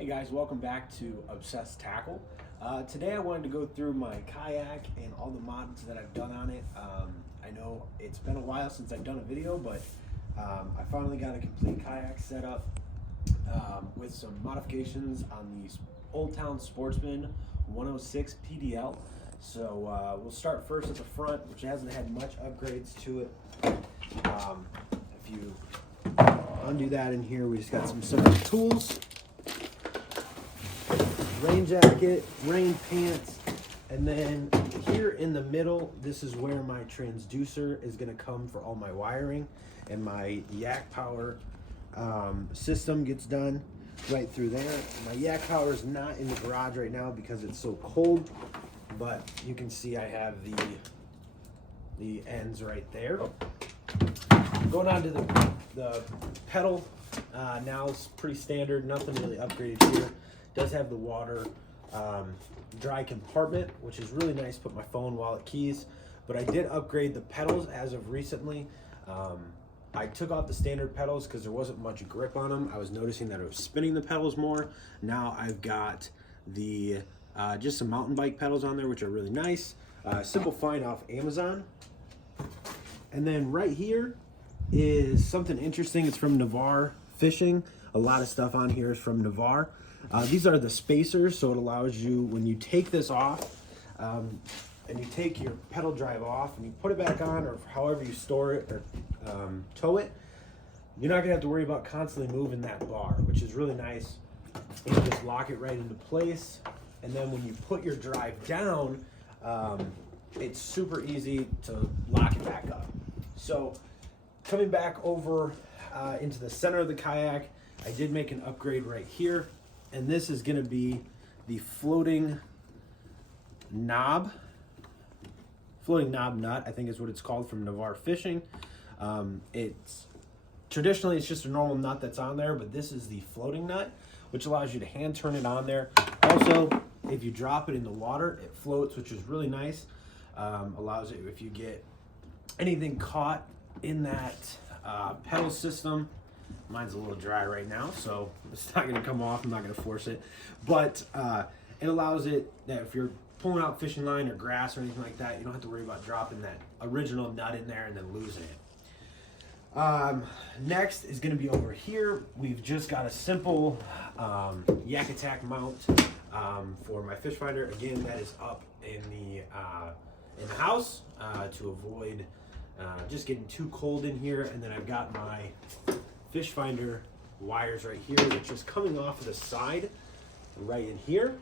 Hey guys, welcome back to Obsessed Tackle. Today I wanted to go through my kayak and all the mods that I've done on it. I know it's been a while since I've done a video, but I finally got a complete kayak set up with some modifications on the old Town Sportsman 106 PDL. So we'll start first at the front, which hasn't had much upgrades to it. If you undo that in here, we just got some simple tools. Rain jacket, rain pants, and then here in the middle, this is where my transducer is going to come for all my wiring, and my yak power system gets done right through there. My yak power is not in the garage right now because it's so cold, but you can see I have the ends right there. Going on to the pedal, now it's pretty standard, nothing really upgraded here. Does have the water dry compartment, which is really nice. Put my phone, wallet, keys. But I did upgrade the pedals as of recently. I took off the standard pedals because there wasn't much grip on them. I was noticing that I was spinning the pedals more. Now I've got the just some mountain bike pedals on there, which are really nice. Simple find off Amazon. And then right here is something interesting. It's from Navarre Fishing. A lot of stuff on here is from Navarre. These are the spacers, so it allows you, when you take this off and you take your pedal drive off and you put it back on, or however you store it or tow it, you're not going to have to worry about constantly moving that bar, which is really nice. You can just lock it right into place, and then when you put your drive down, it's super easy to lock it back up. So coming back over into the center of the kayak, I did make an upgrade right here. And this is going to be the floating knob nut, I think is what it's called, from Navarre Fishing. Traditionally it's just a normal nut that's on there, but this is the floating nut, which allows you to hand turn it on there. Also, if you drop it in the water, it floats, which is really nice. Allows it, if you get anything caught in that pedal system. Mine's a little dry right now, so it's not going to come off. I'm not going to force it. But it allows it that if you're pulling out fishing line or grass or anything like that, you don't have to worry about dropping that original nut in there and then losing it. Next is going to be over here. We've just got a simple Yak Attack mount for my fish finder. Again, that is up in the house to avoid just getting too cold in here. And then I've got my fish finder wires right here, which is coming off of the side right in here.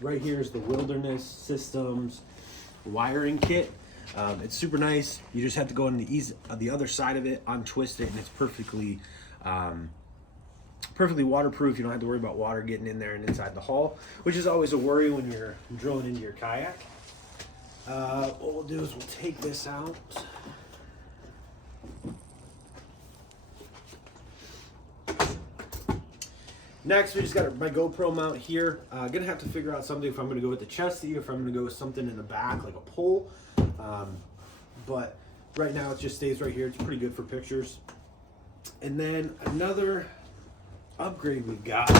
Right here is the Wilderness Systems wiring kit. It's super nice. You just have to go on the other side of it, untwist it, and it's perfectly waterproof. You don't have to worry about water getting in there and inside the hull, which is always a worry when you're drilling into your kayak. What we'll do is we'll take this out. Next, we just got my GoPro mount here. Gonna have to figure out something if I'm gonna go with the chesty, if I'm gonna go with something in the back, like a pole. But right now it just stays right here. It's pretty good for pictures. And then another upgrade we've got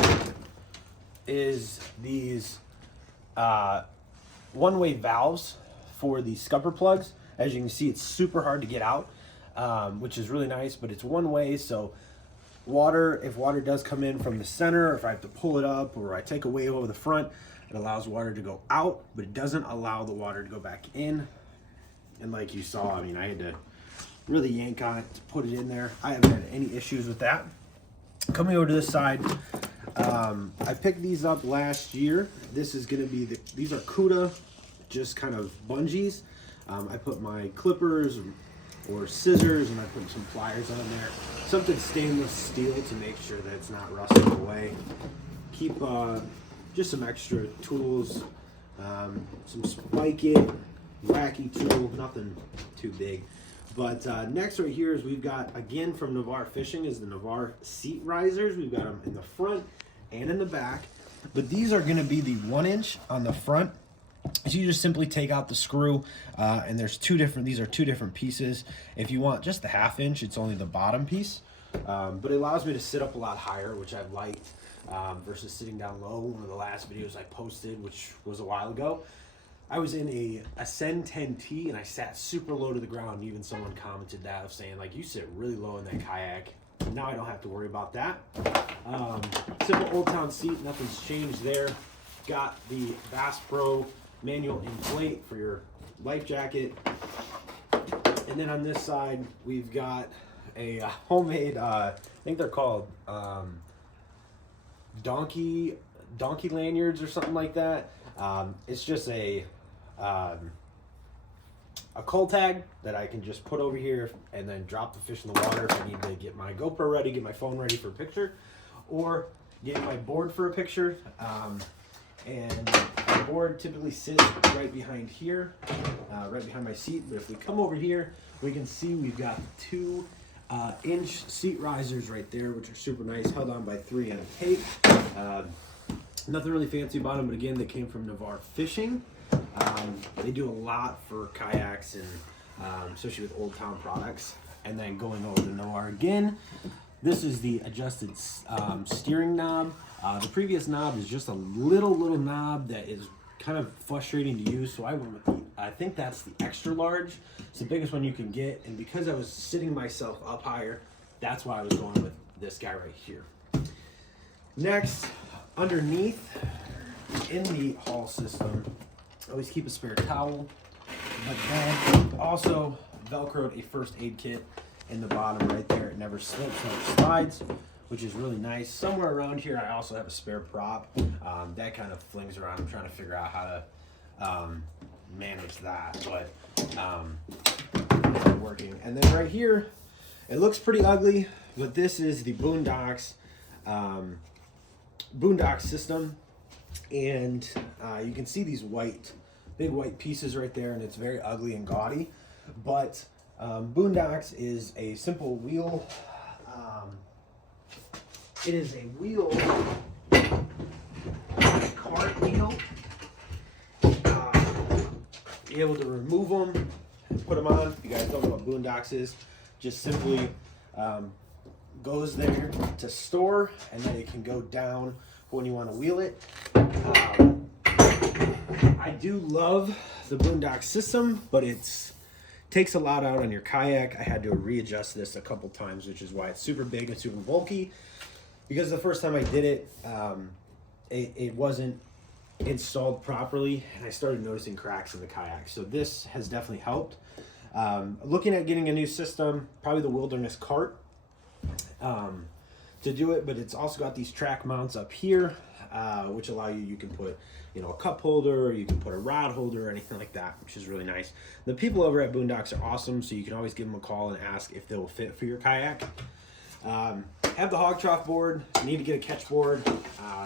is these one-way valves for the scupper plugs. As you can see, it's super hard to get out, which is really nice, but it's one way, so if water does come in from the center, or if I have to pull it up, or I take a wave over the front, it allows water to go out, but it doesn't allow the water to go back in. And like you saw, I mean, I had to really yank on it to put it in there. I haven't had any issues with that. Coming over to this side, I picked these up last year. This is going to be these are Cuda, just kind of bungees. I put my clippers or scissors, and I put some pliers on there. Something stainless steel to make sure that it's not rusting away. Keep just some extra tools, some spike it, wacky tool, nothing too big. But next right here is we've got, again from Navarre Fishing, is the Navarre seat risers. We've got them in the front and in the back. But these are going to be the 1-inch on the front. So you just simply take out the screw, and these are two different pieces. If you want just the 1/2 inch, it's only the bottom piece. But it allows me to sit up a lot higher, which I've liked. versus sitting down low. One of the last videos I posted, which was a while ago, I was in a Ascend 10T and I sat super low to the ground. Even someone commented that of saying like, you sit really low in that kayak. Now I don't have to worry about that. Simple Old Town seat, nothing's changed there. Got the Bass Pro manual inflate for your life jacket. And then on this side, we've got a homemade, I think they're called donkey lanyards or something like that. It's just a cull tag that I can just put over here and then drop the fish in the water if I need to get my GoPro ready, get my phone ready for a picture, or get my board for a picture. And my board typically sits right behind here, right behind my seat. But if we come over here, we can see we've got 2-inch seat risers right there, which are super nice, held on by 3M tape. Nothing really fancy about them, but again, they came from Navarre Fishing. They do a lot for kayaks and especially with Old Town products. And then going over to Navarre again, this is the adjusted steering knob. The previous knob is just a little knob that is kind of frustrating to use, so I went with I think that's the extra large. It's the biggest one you can get, and because I was sitting myself up higher, that's why I was going with this guy right here. Next, underneath in the haul system, I always keep a spare towel, but then also Velcroed a first aid kit in the bottom right there. It never slips, never slides, which is really nice. Somewhere around here, I also have a spare prop that kind of flings around. I'm trying to figure out how to manage that, but it's working. And then right here, it looks pretty ugly, but this is the Boondocks system, and you can see these big white pieces right there, and it's very ugly and gaudy. But Boondocks is a simple wheel. It is a wheel, cart wheel. Be able to remove them, put them on. If you guys don't know what Boondocks is, just simply goes there to store, and then it can go down when you want to wheel it. I do love the Boondocks system, but it takes a lot out on your kayak. I had to readjust this a couple times, which is why it's super big and super bulky. Because the first time I did it, it wasn't installed properly, and I started noticing cracks in the kayak. So this has definitely helped. Looking at getting a new system, probably the Wilderness cart to do it, but it's also got these track mounts up here, which allow you can put a cup holder, or you can put a rod holder or anything like that, which is really nice. The people over at Boondocks are awesome, so you can always give them a call and ask if they will fit for your kayak. Have the hog trough board. You need to get a catch board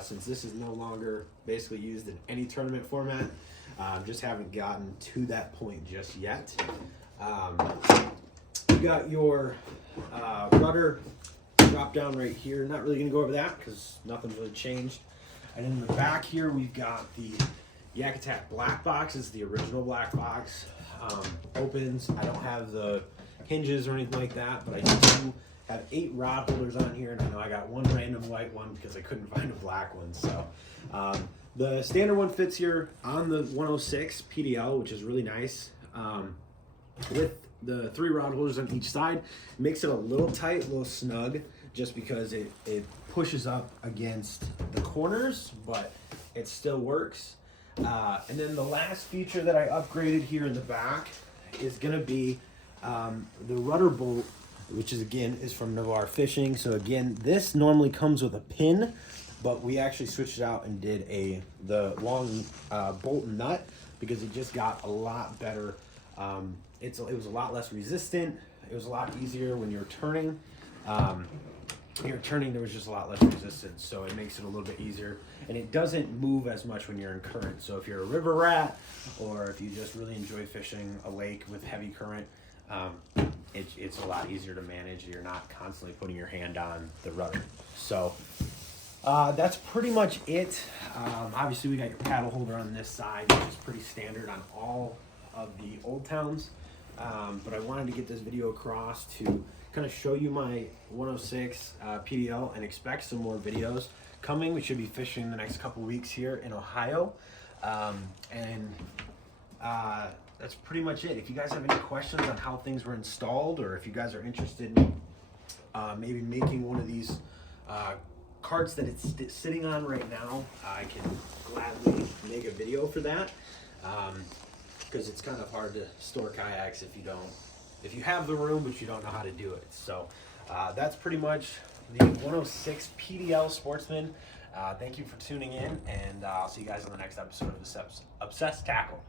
since this is no longer basically used in any tournament format. Just haven't gotten to that point just yet. You got your rudder drop down right here. Not really gonna go over that because nothing's really changed. And in the back here, we've got the Yak Attack black box. This is the original black box. Opens. I don't have the hinges or anything like that, but I do have 8 rod holders on here, and I know I got one random white one because I couldn't find a black one. So the standard one fits here on the 106 PDL, which is really nice. With the 3 rod holders on each side, makes it a little tight, a little snug, just because it pushes up against the corners, but it still works. And then the last feature that I upgraded here in the back is going to be the rudder bolt, which is from Navarre Fishing. So again, this normally comes with a pin, but we actually switched it out and did the long bolt and nut because it just got a lot better. It was a lot less resistant. It was a lot easier when you're turning. There was just a lot less resistance, so it makes it a little bit easier, and it doesn't move as much when you're in current. So if you're a river rat, or if you just really enjoy fishing a lake with heavy current, it's a lot easier to manage. You're not constantly putting your hand on the rudder. So that's pretty much it. Obviously, we got your paddle holder on this side, which is pretty standard on all of the Old Towns. But I wanted to get this video across to kind of show you my 106 PDL and expect some more videos coming. We should be fishing the next couple weeks here in Ohio. That's pretty much it. If you guys have any questions on how things were installed, or if you guys are interested in maybe making one of these carts that it's sitting on right now, I can gladly make a video for that, because it's kind of hard to store kayaks if you have the room but you don't know how to do it. So that's pretty much the 106 PDL Sportsman. Thank you for tuning in, and I'll see you guys on the next episode of the Obsessed Tackle.